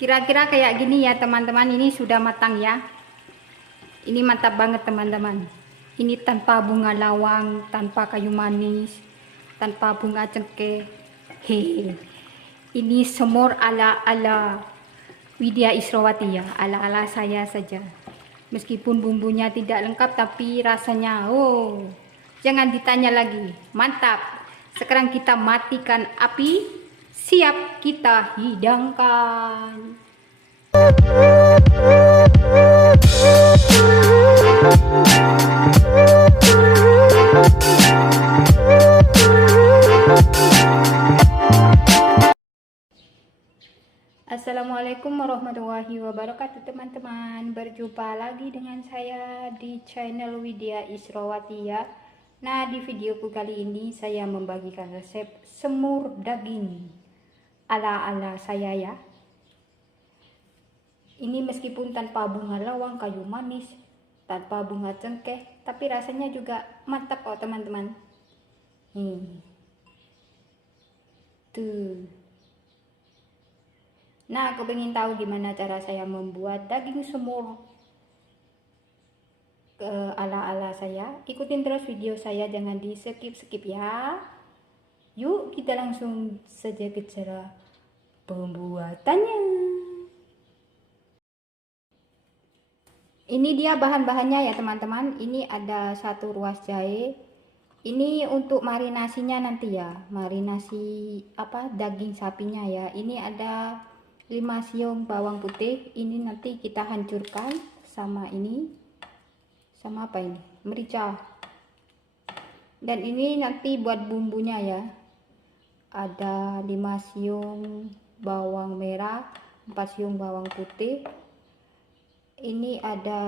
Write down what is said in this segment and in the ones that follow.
Kira-kira kayak gini ya teman-teman, ini sudah matang ya. Ini mantap banget teman-teman. Ini tanpa bunga lawang, tanpa kayu manis, tanpa bunga cengkeh. Hehe. Ini semur ala-ala Widya Israwati ya, ala-ala saya saja. Meskipun bumbunya tidak lengkap tapi rasanya jangan ditanya lagi. Mantap. Sekarang kita matikan api, siap kita hidangkan. Assalamualaikum warahmatullahi wabarakatuh teman-teman. Berjumpa lagi dengan saya di channel Widya Israwati ya. Nah, di videoku kali ini saya membagikan resep semur daging ala-ala saya ya. Ini meskipun tanpa bunga lawang, kayu manis, tanpa bunga cengkeh, tapi rasanya juga mantap kok teman-teman. Tuh. Nah, aku ingin tahu gimana cara saya membuat daging semur ala-ala saya. Ikutin terus video saya, jangan di skip ya. Yuk kita langsung saja ke cara pembuatannya. Ini dia bahan-bahannya ya teman-teman. Ini ada 1 ruas jahe. Ini untuk marinasinya nanti ya, marinasi daging sapinya ya. Ini ada 5 siung bawang putih. Ini nanti kita hancurkan sama ini, sama apa ini, merica. Dan ini nanti buat bumbunya ya. Ada 5 siung bawang merah, 4 siung bawang putih. Ini ada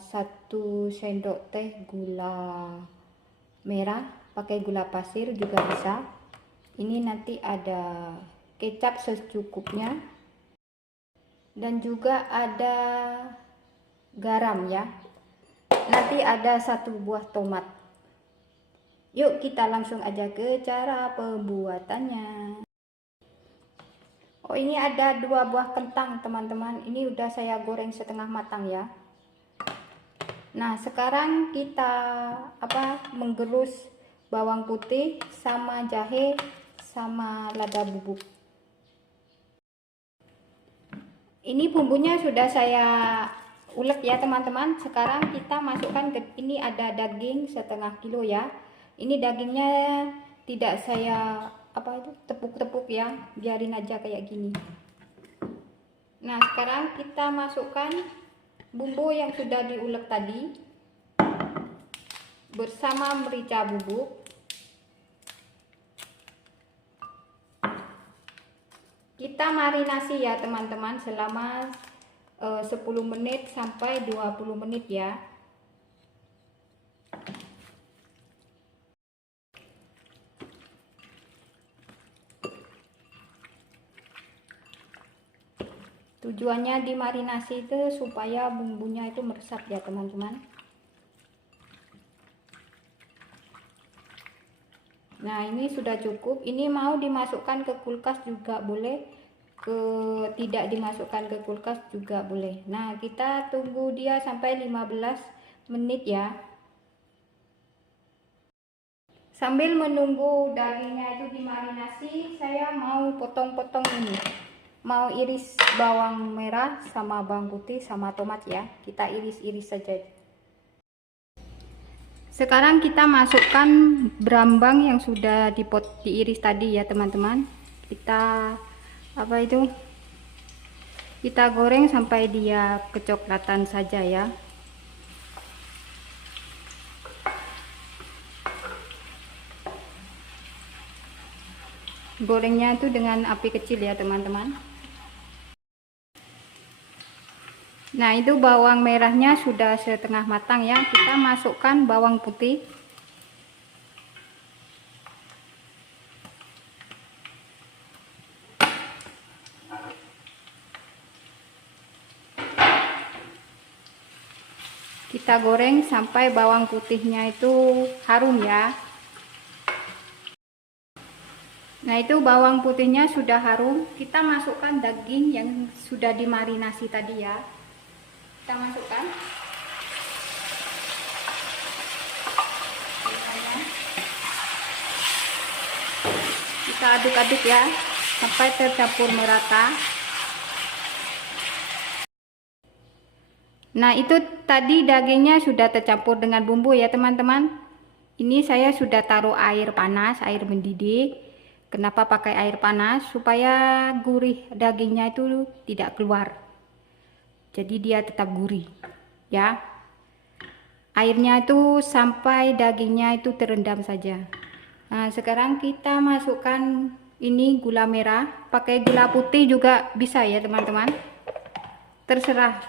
1 sendok teh gula merah, pakai gula pasir juga bisa. Ini nanti ada kecap secukupnya, dan juga ada garam ya. Nanti ada 1 buah tomat. Yuk kita langsung aja ke cara pembuatannya. Oh, ini ada 2 buah kentang teman-teman. Ini udah saya goreng setengah matang ya. Nah, sekarang kita menggerus bawang putih sama jahe sama lada bubuk. Ini bumbunya sudah saya ulek ya teman-teman. Sekarang kita masukkan ke ini, ada daging setengah kilo ya. Ini dagingnya tidak saya tepuk-tepuk ya, biarin aja kayak gini. Nah, sekarang kita masukkan bumbu yang sudah diulek tadi bersama merica bubuk. Kita marinasi ya teman-teman selama 10 menit sampai 20 menit ya. Tujuannya dimarinasi itu supaya bumbunya itu meresap ya teman-teman. Nah, ini sudah cukup. Ini mau dimasukkan ke kulkas juga boleh, tidak dimasukkan ke kulkas juga boleh. Nah, kita tunggu dia sampai 15 menit ya. Sambil menunggu dagingnya itu dimarinasi, saya mau potong-potong ini. Mau iris bawang merah sama bawang putih sama tomat ya. Kita iris-iris saja. Sekarang kita masukkan brambang yang sudah diiris tadi ya teman-teman. Kita kita goreng sampai dia kecoklatan saja ya. Gorengnya itu dengan api kecil ya teman-teman. Nah, itu bawang merahnya sudah setengah matang ya. Kita masukkan bawang putih. Kita goreng sampai bawang putihnya itu harum ya. Nah, itu bawang putihnya sudah harum. Kita masukkan daging yang sudah dimarinasi tadi ya. Kita masukkan. Kita aduk-aduk ya sampai tercampur merata. Nah, itu tadi dagingnya sudah tercampur dengan bumbu ya teman-teman. Ini saya sudah taruh air panas, air mendidih. Kenapa pakai air panas? Supaya gurih dagingnya itu tidak keluar. Jadi dia tetap gurih ya. Airnya itu sampai dagingnya itu terendam saja. Nah, sekarang kita masukkan ini gula merah. Pakai gula putih juga bisa ya teman-teman. Terserah.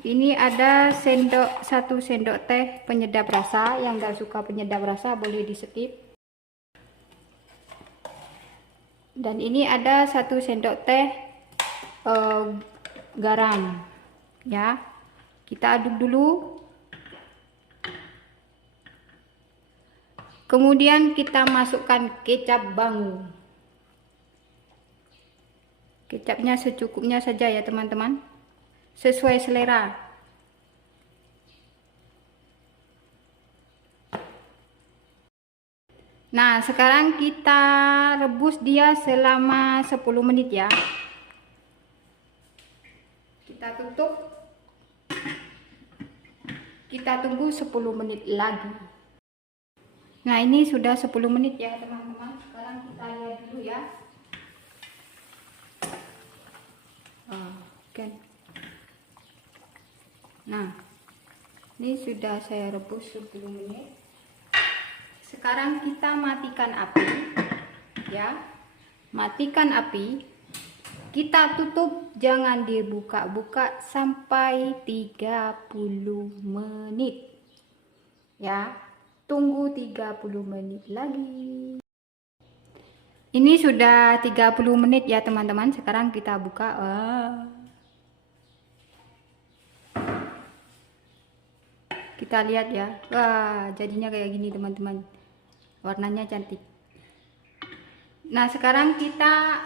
Ini ada 1 sendok teh penyedap rasa. Yang nggak suka penyedap rasa boleh di skip. Dan ini ada 1 sendok teh garam ya. Kita aduk dulu. Kemudian kita masukkan kecap bangu. Kecapnya secukupnya saja ya teman-teman, sesuai selera. Nah, sekarang kita rebus dia selama 10 menit ya. Kita tutup. Kita tunggu 10 menit lagi. Nah, ini sudah 10 menit ya teman-teman. Sekarang kita lihat dulu ya. Oke. Nah, ini sudah saya rebus 10 menit. Sekarang kita matikan api ya. Matikan api. Kita tutup, jangan dibuka-buka sampai 30 menit ya. Tunggu 30 menit lagi. Ini sudah 30 menit ya teman-teman. Sekarang kita buka. Kita lihat ya. Wah, jadinya kayak gini teman-teman. Warnanya cantik. Nah, sekarang kita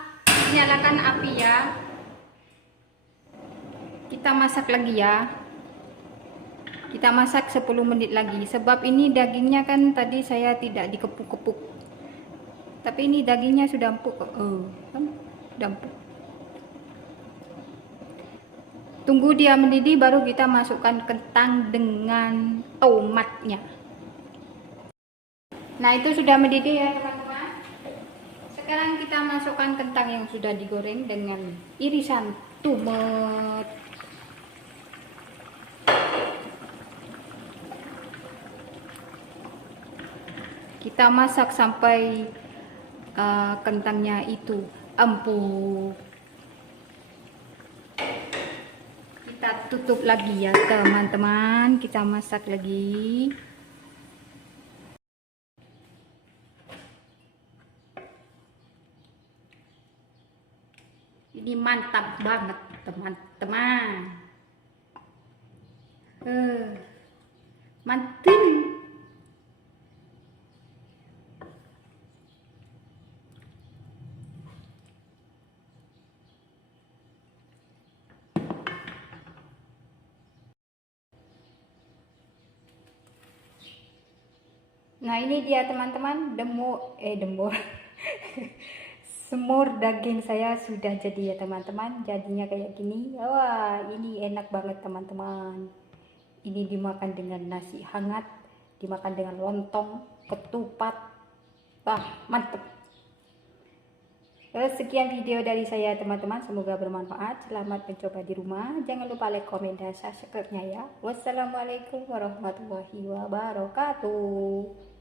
nyalakan api ya. Kita masak lagi ya. Kita masak 10 menit lagi. Sebab ini dagingnya kan tadi saya tidak dikepuk-kepuk. Tapi ini dagingnya sudah empuk. Kan sudah empuk. Tunggu dia mendidih baru kita masukkan kentang dengan tomatnya. Nah, itu sudah mendidih ya teman-teman. Sekarang kita masukkan kentang yang sudah digoreng dengan irisan tomat. Kita masak sampai kentangnya itu empuk. Kita tutup lagi ya teman-teman. Kita masak lagi. Ini mantap banget teman-teman. Mantul. Nah, ini dia teman-teman, semur daging saya sudah jadi ya teman-teman. Jadinya kayak gini. Wah, ini enak banget teman-teman. Ini dimakan dengan nasi hangat, dimakan dengan lontong, ketupat. Wah, mantep. Sekian video dari saya teman-teman, semoga bermanfaat. Selamat mencoba di rumah. Jangan lupa like, komen, dan subscribe-nya ya. Wassalamualaikum warahmatullahi wabarakatuh.